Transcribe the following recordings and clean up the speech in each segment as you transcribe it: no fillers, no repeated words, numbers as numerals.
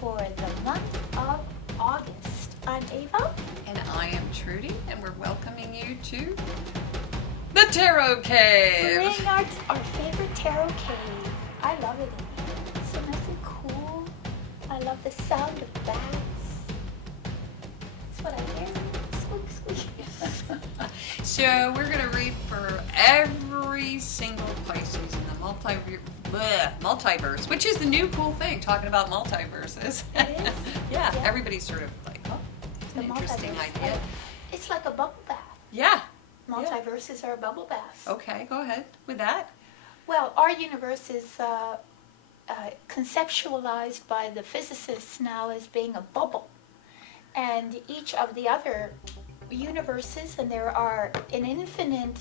for the month of August. I'm Ava. And I am Trudy, and we're welcoming you to the Tarot Cave. We're in our favorite tarot cave. I love it in here. It's so nice and cool. I love the sound of bats. That's what I hear. Squeak, squeak. So we're going to read for every single Pisces in the multiverse, which is the new cool thing, talking about multiverses. It is? Yeah, Yeah. everybody's sort of like, oh, it's an interesting multiverse. idea. It's like a bubble bath. Yeah. Multiverses are bubble baths. Okay, go ahead with that. Well, our universe is conceptualized by the physicists now as being a bubble. And each of the other universes, and there are an infinite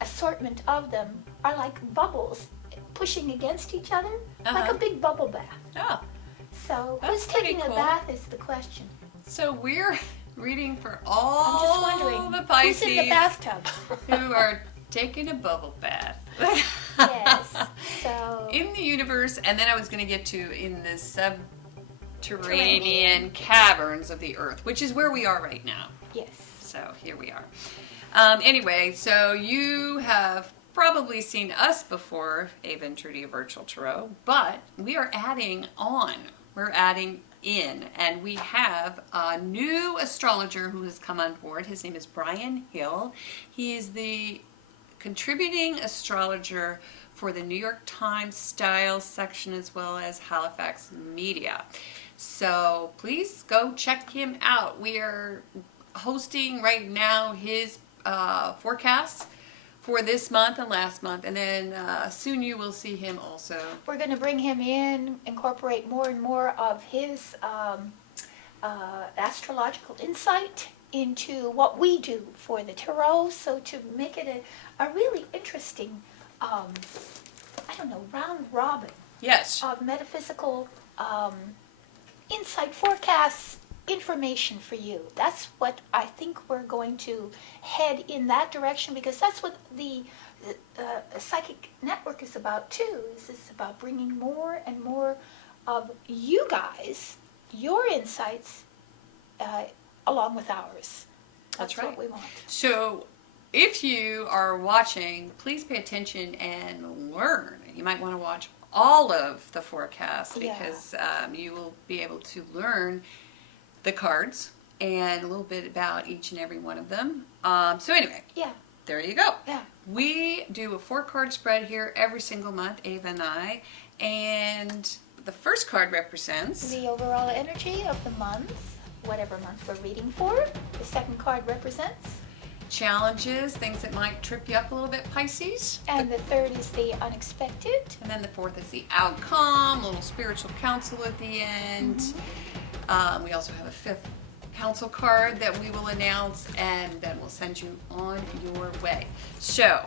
assortment of them, are like bubbles pushing against each other, like a big bubble bath. Oh, So That's who's pretty taking a cool. bath is the question. so we're reading for I'm all just wondering, the Pisces who's in the bathtub? who are taking a bubble bath. Yes, so... In the universe, and then I was going to get to in the subterranean caverns of the earth, which is where we are right now. Yes. So here we are. Anyway, so you have probably seen us before, Ava and Trudy of Virtual Tarot, but we are adding on. We're adding in, and we have a new astrologer who has come on board. His name is Brian Hill. He is the contributing astrologer for the New York Times Style section as well as Halifax Media. So please go check him out. We are hosting right now his forecasts for this month and last month, and then soon you will see him also. We're going to bring him in, incorporate more and more of his astrological insight into what we do for the tarot, so to make it a really interesting, round robin Yes. of metaphysical insight, forecasts, information for you. That's what I think we're going to head in that direction, because that's what the psychic network is about too. It's about bringing more and more of you guys, your insights, along with ours. That's right. What we want. So if you are watching, please pay attention and learn. You might want to watch all of the forecasts, because you will be able to learn the cards and a little bit about each and every one of them. So anyway, there you go. Yeah. We do a 4-card spread here every single month, Ava and I, and the first card represents The overall energy of the month, whatever month we're reading for. The second card represents. challenges, things that might trip you up a little bit, Pisces. And the third is the unexpected. And then the fourth is the outcome, a little spiritual counsel at the end. We also have a fifth counsel card that we will announce, and then we'll send you on your way. So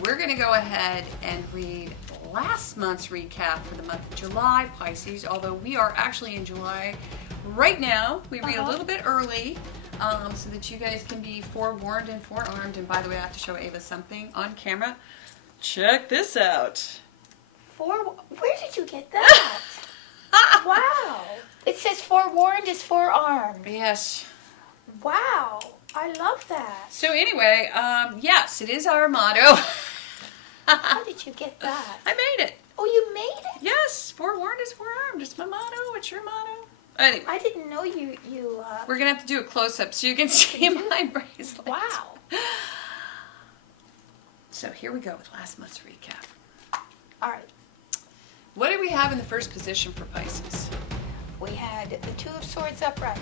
we're going to go ahead and read last month's recap for the month of July, Pisces, although we are actually in July right now. We read a little bit early so that you guys can be forewarned and forearmed. And by the way, I have to show Ava something on camera. Check this out. Where did you get that? Wow. It says forewarned is forearmed. Yes. Wow. I love that. So anyway, yes, it is our motto. How did you get that? I made it. Oh, you made it? Yes, forewarned is forearmed. It's my motto. It's your motto. Anyway, I didn't know you we're going to have to do a close-up so you can see my bracelet. Wow. So here we go with last month's recap. All right. What did we have in the first position for Pisces? We had the Two of Swords upright.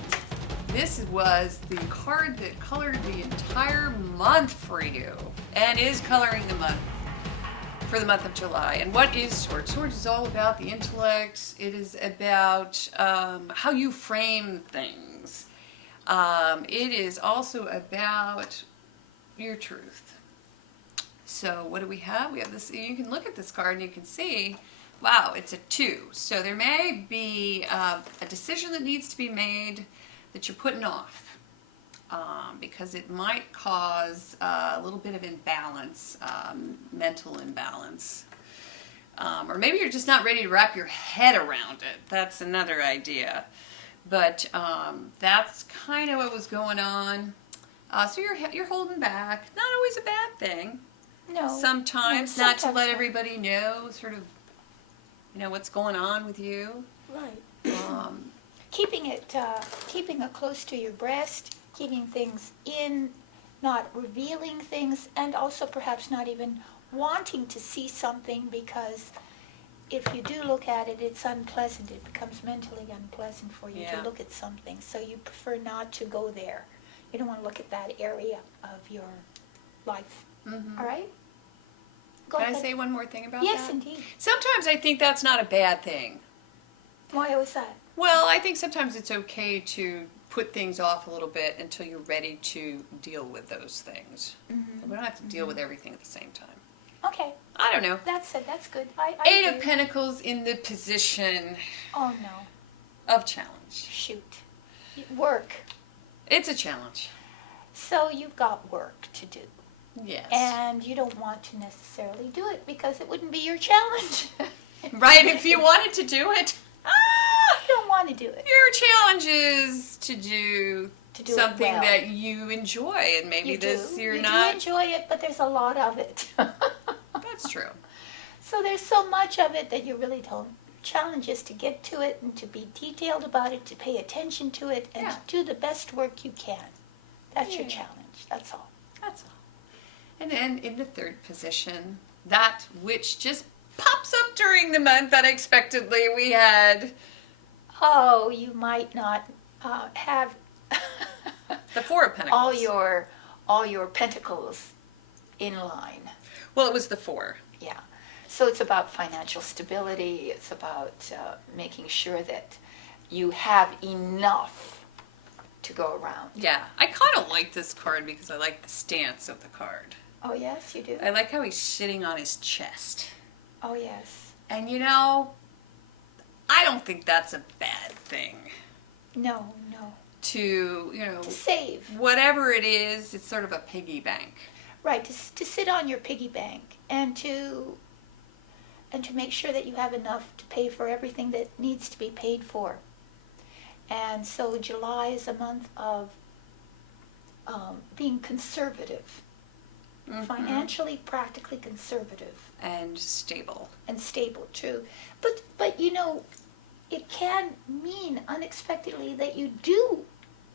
This was the card that colored the entire month for you and is coloring the month for the month of July. And what is Swords? Swords is all about the intellect. It is about how you frame things. It is also about your truth. So what do we have? We have this. You can look at this card and you can see, wow, it's a 2. So there may be a decision that needs to be made that you're putting off because it might cause a little bit of imbalance, mental imbalance. Or maybe you're just not ready to wrap your head around it. That's another idea. But that's kind of what was going on. So you're holding back. Not always a bad thing. No. Sometimes, No, not to sometimes let not. everybody know, sort of, what's going on with you. Right. Um, Keeping it close to your breast, keeping things in, not revealing things, and also perhaps not even wanting to see something, because if you do look at it, it's unpleasant. It becomes mentally unpleasant for you Yeah. to look at something. So you prefer not to go there. You don't want to look at that area of your life. mhm. All right? Go Can I ahead. say one more thing about Yes, that? indeed. Sometimes I think that's not a bad thing. Why was that? Well, I think sometimes it's okay to put things off a little bit until you're ready to deal with those things. Mm-hmm. We don't have to deal with everything at the same time. Okay, I don't know. that's it. That's good. I Eight agree. of Pentacles in the position Oh, no. of challenge. Shoot. Work. It's a challenge. So you've got work to do. Yes. And you don't want to necessarily do it because it wouldn't be your challenge. Right, if you wanted to do it. You don't want to do it. Your challenge is to do To do it something well. that you enjoy, and maybe You this do. you're you not. do enjoy it, but there's a lot of it. That's true. So there's so much of it that you really don't. Challenge is to get to it and to be detailed about it, to pay attention to it, and Yeah. to do the best work you can. That's your Yeah. challenge. That's all. That's all. And then in the third position, that which just pops up during the month unexpectedly, we had Oh, you might not have the Four of Pentacles. all your pentacles in line. Well, it was the Four. Yeah. So it's about financial stability. It's about making sure that you have enough to go around. Yeah, I kind of like this card because I like the stance of the card. Oh, yes, you do? I like how he's sitting on his chest. Oh, yes. And I don't think that's a bad thing. No. To, To save. whatever it is, it's sort of a piggy bank. Right, to sit on your piggy bank and to make sure that you have enough to pay for everything that needs to be paid for. And so July is a month of being conservative, Mhm. financially, practically conservative. And stable. And stable too. But it can mean unexpectedly that you do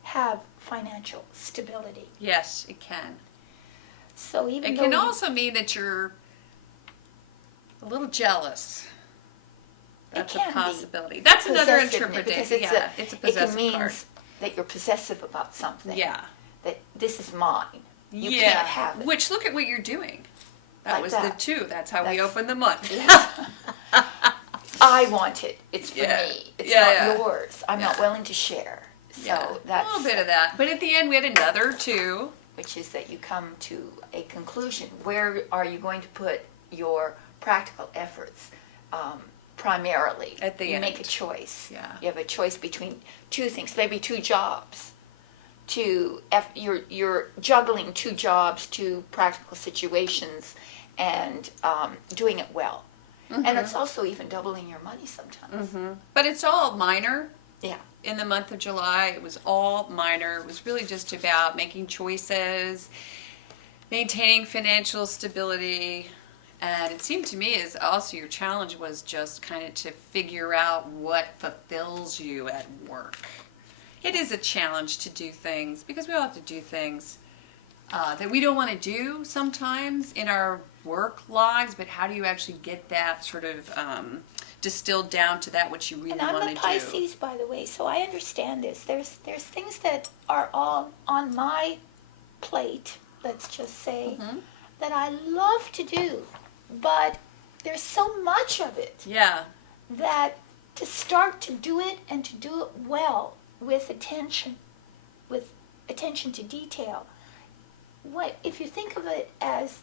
have financial stability. Yes, it can. So even It though can you- also mean that you're a little jealous. That's a can be. possibility. That's another Possessiveness, because interpretation. Yeah, it's a it possessive can mean card. that you're possessive about something. Yeah. That this is mine. You yeah. can't have it. Which, look at what you're doing. That Like was that. the two. That's how we That's- open the month. I want it. It's for Yeah. me. It's Yeah, not yeah. yours. I'm not Yeah. willing to share. So Yeah, that's a little bit of that. But at the end, we had another two. which is that you come to a conclusion. Where are you going to put your practical efforts primarily? At the you end. make a choice. Yeah. You have a choice between two things, maybe two jobs. You're juggling two jobs, two practical situations, and doing it well. And it's also even doubling your money sometimes. But it's all minor. Yeah. In the month of July, it was all minor. It was really just about making choices, maintaining financial stability. And it seemed to me as also your challenge was just kind of to figure out what fulfills you at work. It is a challenge to do things because we all have to do things that we don't want to do sometimes in our work lives, but how do you actually get that sort of distilled down to that which you really And I'm want a to do? Pisces, by the way, so I understand this. There's things that are all on my plate, let's just say, that I love to do, but there's so much of it Yeah. that to start to do it and to do it well with attention to detail, if you think of it as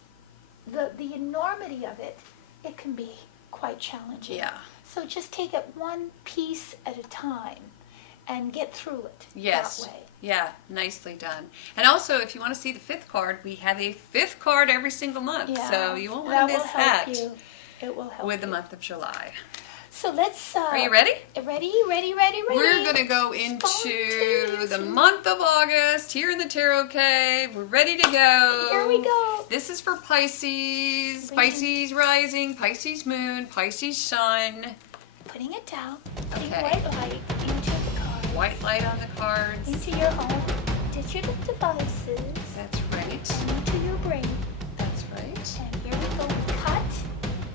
the enormity of it, it can be quite challenging. Yeah. So just take it one piece at a time and get through it Yes. that way. Yeah, nicely done. And also, if you want to see the fifth card, we have a fifth card every single month, Yeah, so you won't that want to will miss help that. you. It will help with the you. month of July. So let's. Are you ready? Ready. We're going to go into the month of August here in the Tarot Cave. We're ready to go. Here we go. This is for Pisces, Pisces rising, Pisces moon, Pisces sun. Putting it down. Putting Okay. white light into the cards. White light on the cards. Into your own digital devices. That's right. And into your brain. That's right. And here we go. We cut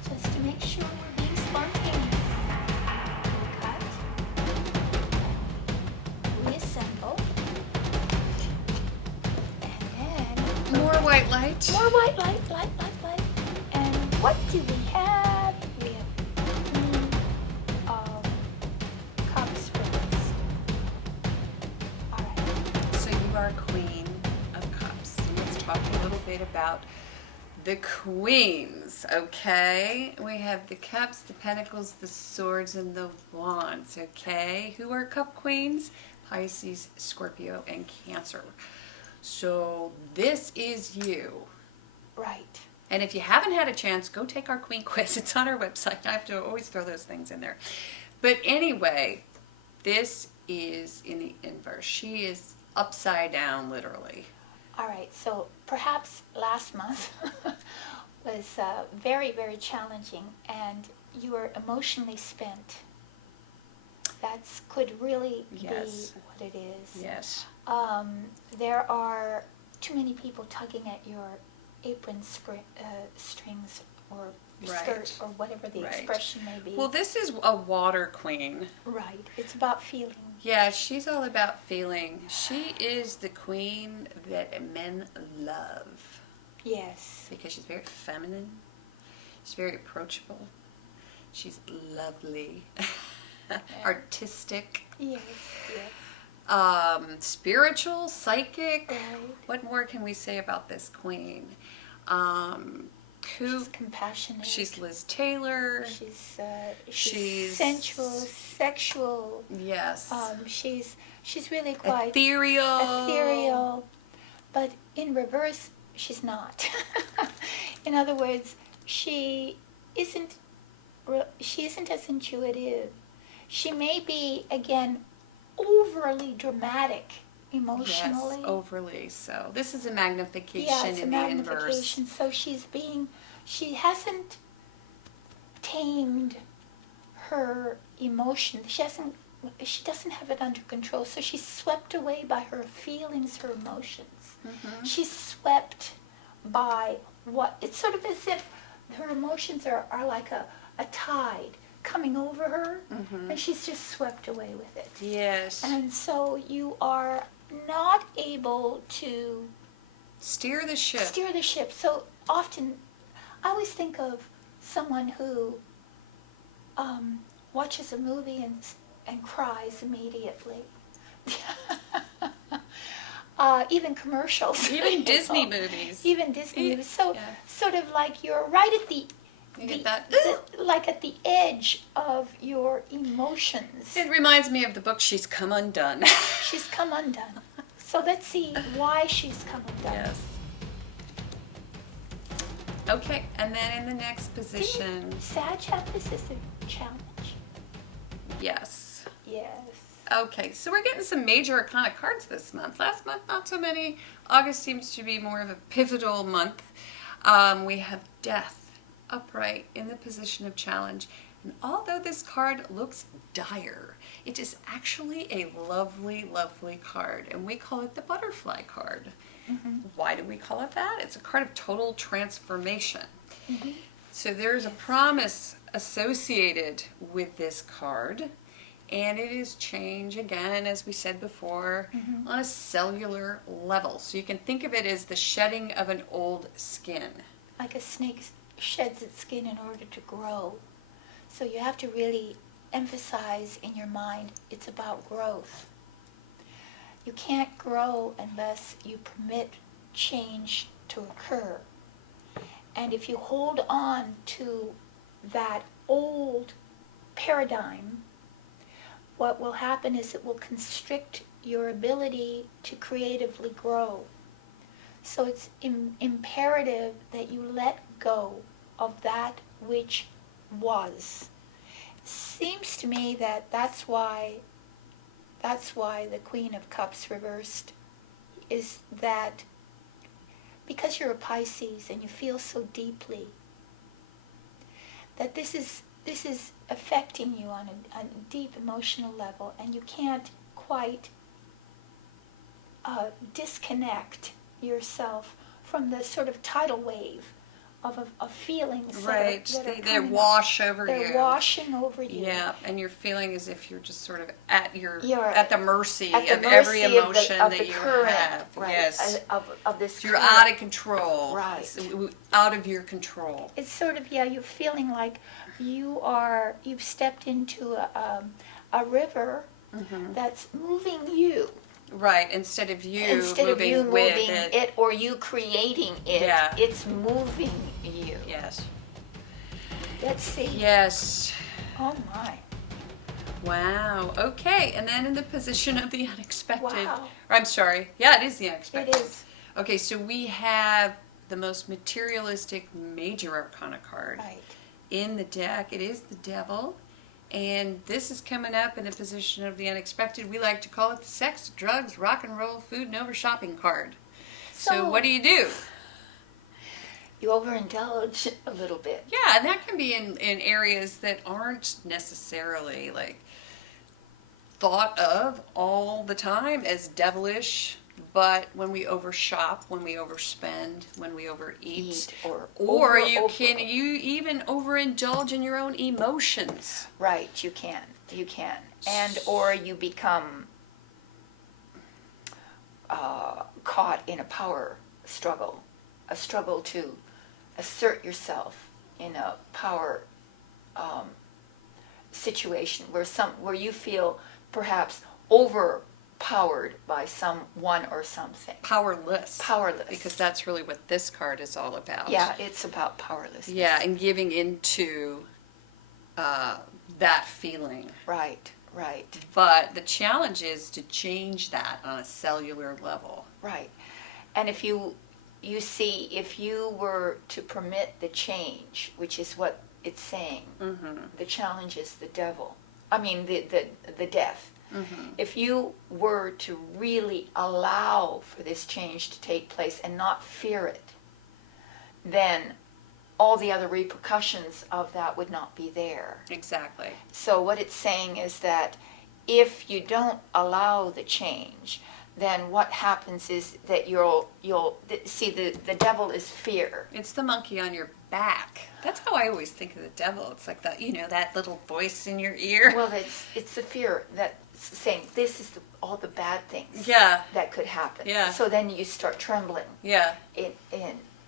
just to make sure we're being spontaneous. We cut. We assemble. And then More white light. more white light. And what do we have? We have cups first. Alright. So you are Queen of Cups. Let's talk a little bit about the queens, okay? We have the cups, the pentacles, the swords, and the wands, okay? Who are cup queens? Pisces, Scorpio, and Cancer. So this is you. Right. And if you haven't had a chance, go take our queen quiz. It's on our website. I have to always throw those things in there. But anyway, this is in the inverse. She is upside down, literally. All right, so perhaps last month was very, very challenging, and you were emotionally spent. That could really Yes. be what it is. Yes. There are too many people tugging at your apron strings or Right. skirt or whatever the Right. expression may be. Well, this is a water queen. Right, it's about feeling. Yeah, she's all about feeling. She is the queen that men love Yes. because she's very feminine. She's very approachable. She's lovely, artistic, Yes, yes. spiritual, psychic. Right. What more can we say about this queen? She's compassionate. She's Liz Taylor. She's sensual, sexual. Yes. She's really quite Ethereal. but in reverse, she's not. In other words, she isn't as intuitive. She may be, again, overly dramatic emotionally. Yes, overly so. This is a magnification Yeah, it's a in the inverse. magnification. So she hasn't tamed her emotion. She doesn't have it under control. So she's swept away by her feelings, her emotions. Mm-hmm. She's swept by it's sort of as if her emotions are like a tide coming over her, Mm-hmm. and she's just swept away with it. Yes. And so you are not able to Steer the ship. steer the ship. So often, I always think of someone who watches a movie and cries immediately. Even commercials. Even Disney movies. Even Disney movies. So Yeah. sort of like you're right at You get that? like at the edge of your emotions. It reminds me of the book She's Come Undone. She's come undone. So let's see why she's come undone. Yes. Okay, and then in the next position, Sag have this as a challenge. yes. Yes. Okay, so we're getting some major arcana cards this month. Last month, not so many. August seems to be more of a pivotal month. We have Death upright in the position of challenge. And although this card looks dire, it is actually a lovely, lovely card. And we call it the butterfly card. Mm-hmm. Why do we call it that? It's a card of total transformation. Mm-hmm. So there's a promise associated with this card. And it is change, again, as we said before, Mm-hmm. on a cellular level. So you can think of it as the shedding of an old skin. Like a snake sheds its skin in order to grow. So you have to really emphasize in your mind it's about growth. You can't grow unless you permit change to occur. And if you hold on to that old paradigm, what will happen is it will constrict your ability to creatively grow. So it's imperative that you let go of that which was. Seems to me that that's why the Queen of Cups reversed is that because you're a Pisces and you feel so deeply that this is affecting you on a deep emotional level, and you can't quite disconnect yourself from the sort of tidal wave of feelings Right. that are They coming wash up. over They're you. washing over you. Yeah, and you're feeling as if you're just sort of at You're at the mercy at the of every mercy emotion of that the you current, have. right, Yes. of this You're current. out of control. Right. It's out of your control. It's sort of, yeah, you're feeling like you've stepped into a river Mm-hmm. that's moving you Right, instead of you instead of moving you with moving it or you creating it. Yeah. It's moving you. Yes. Let's see. Yes. Oh my. Wow. Okay, and then in the position of the unexpected. Wow. Or, I'm sorry. Yeah, it is the unexpected. It is. Okay, so we have the most materialistic major arcana card Right. in the deck. It is the Devil. And this is coming up in the position of the unexpected. We like to call it the sex, drugs, rock and roll, food, and over shopping card. So what do? You overindulge a little bit. Yeah, and that can be in areas that aren't necessarily like thought of all the time as devilish. But when we overshop, when we overspend, when we overeat, or you even overindulge in your own emotions. Right, you can, and or you become caught in a power struggle, a struggle to assert yourself in a power situation where you feel perhaps overpowered by someone or something. Powerless. Because that's really what this card is all about. Yeah, it's about powerlessness. Yeah, and giving into that feeling. Right. But the challenge is to change that on a cellular level. Right. And if you see, if you were to permit the change, which is what it's saying, Mm-hmm. the challenge is the devil. I mean, the death. Mm-hmm. If you were to really allow for this change to take place and not fear it, then all the other repercussions of that would not be there. Exactly. So what it's saying is that if you don't allow the change, then what happens is that you'll see the devil is fear. It's the monkey on your back. That's how I always think of the devil. It's like that, that little voice in your ear. Well, it's the fear that's saying this is all the bad things that could happen. Yeah. So then you start trembling. Yeah.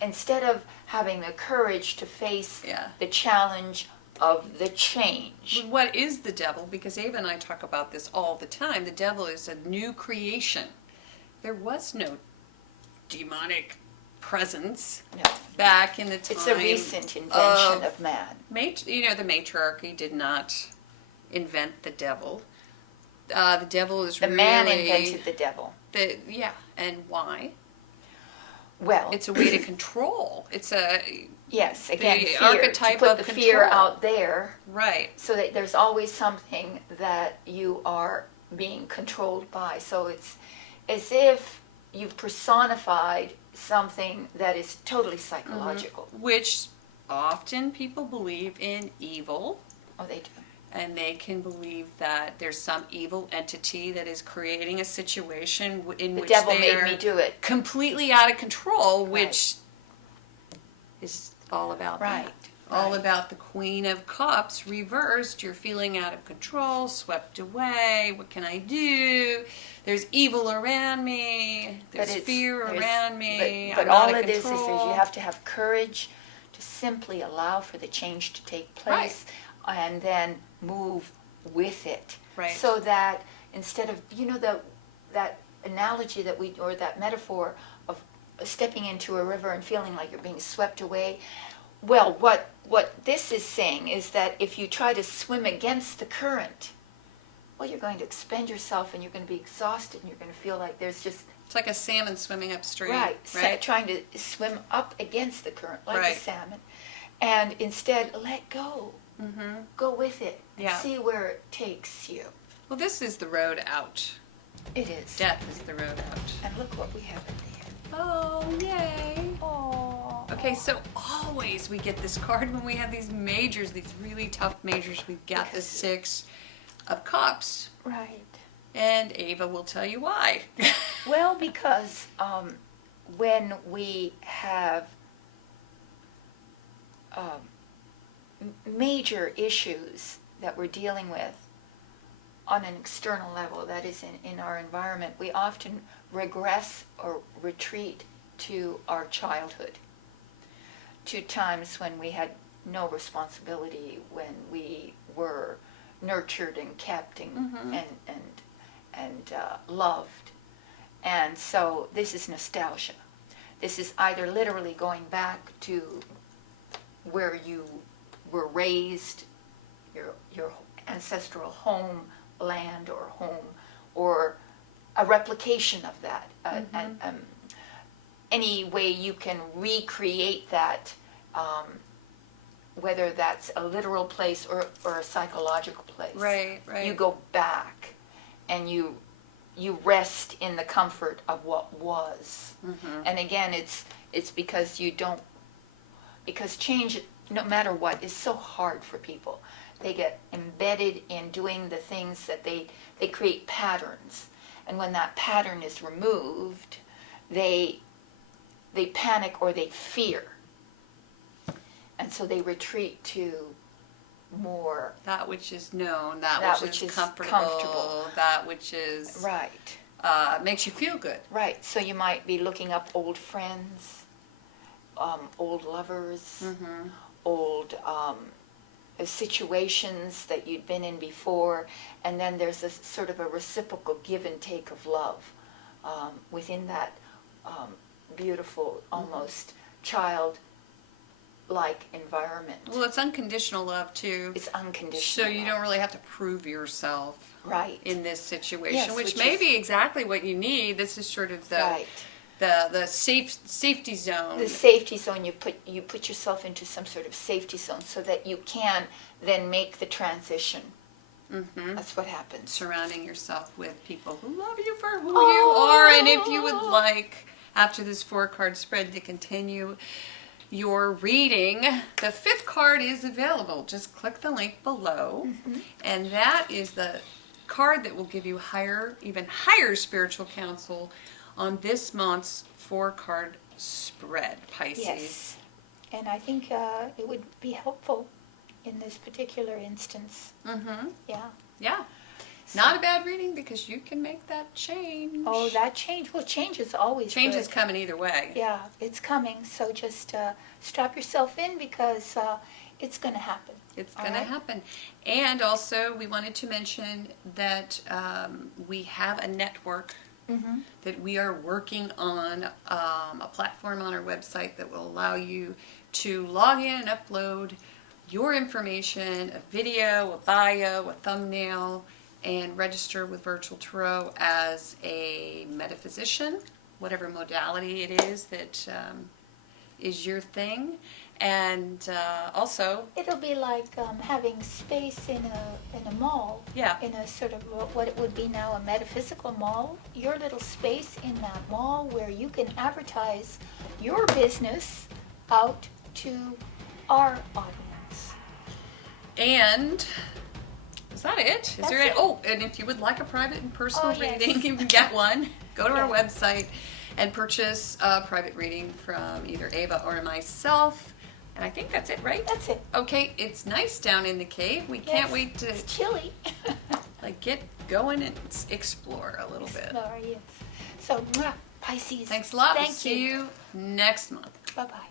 Instead of having the courage to face the challenge of the change. What is the devil? Because Ava and I talk about this all the time. The devil is a new creation. There was no demonic presence back in the time. It's a recent invention of man. The matriarchy did not invent the devil. The devil is the man invented the devil. And why? Well, it's a way to control. It's a again, the fear, archetype to put of the control. fear out there, right? So that there's always something that you are being controlled by. So it's as if you've personified something that is totally psychological. Mm-hmm. Which often people believe in evil. Oh, they do. And they can believe that there's some evil entity that is creating a situation in which the devil they made are me do it. Completely out of control, which is all about that. All about the Queen of Cups reversed. You're feeling out of control, swept away. What can I do? There's evil around me. There's fear around me. But I'm all out of it is control. you have to have courage to simply allow for the change to take place, and then move with it. Right. So that instead of that analogy or that metaphor of stepping into a river and feeling like you're being swept away. Well, what this is saying is that if you try to swim against the current, well, you're going to expend yourself and you're going to be exhausted and you're going to feel like there's just... It's like a salmon swimming upstream. Right. Trying to swim up against the current like right. a salmon. And instead, let go. Go with it and Yeah. see where it takes you. Well, this is the road out. It is. Death is the road out. And look what we have in there. Oh, yay. Oh. Okay, so always we get this card when we have these majors, these really tough majors. We've got the Because- 6 of Cups. Right. And Ava will tell you why. Well, because when we have major issues that we're dealing with on an external level, that is in our environment, we often regress or retreat to our childhood, to times when we had no responsibility, when we were nurtured and kept and loved. And so this is nostalgia. This is either literally going back to where you were raised, your ancestral home, land or home, or a replication of that. Any way you can recreate that, whether that's a literal place or a psychological place. Right, right. You go back and you rest in the comfort of what was. And again, it's because because change, no matter what, is so hard for people. They get embedded in doing the things that they create patterns. And when that pattern is removed, they panic or they fear. And so they retreat to more that which is known, that which is comfortable, that which is right. Makes you feel good. Right. So you might be looking up old friends, old lovers, old situations that you'd been in before, and then there's a sort of a reciprocal give and take of love within that beautiful, almost child-like environment. Well, it's unconditional love too. It's unconditional. So you don't really have to prove yourself right in this situation, Yes, which which may is- be exactly what you need. This is sort of the right. the safety zone. The safety zone, you put yourself into some sort of safety zone so that you can then make the transition. That's what happens. Surrounding yourself with people who love you for who you are. And if you would like, after this 4-card spread, to continue your reading, the 5th card is available. Just click the link below, and that is the card that will give you even higher spiritual counsel on this month's 4-card spread, Pisces. Yes. And I think it would be helpful in this particular instance. Yeah. Yeah. Not a bad reading because you can make that change. Oh, that change. Well, change is always Change good. is coming either way. Yeah, it's coming. So just strap yourself in because it's going to happen. It's All going to right? happen. And also, we wanted to mention that we have a network that we are working on, a platform on our website that will allow you to log in and upload your information, a video, a bio, a thumbnail, and register with Virtual Tarot as a metaphysician, whatever modality it is that is your thing. And also, It'll be like having space in a mall. Yeah. In a sort of what it would be now a metaphysical mall. Your little space in that mall where you can advertise your business out to our audience. and is that it? Is That's there it. Oh, and if you would like a private and personal Oh, yes. reading, you can get one. Go to our Yeah. website and purchase a private reading from either Ava or myself. And I think that's it, right? That's it. Okay, it's nice down in the cave. We can't Yes, wait to It's chilly. get going and explore a little bit. Explore, yes. So, Pisces. Thanks a lot. Thank We'll see you next month. Bye-bye.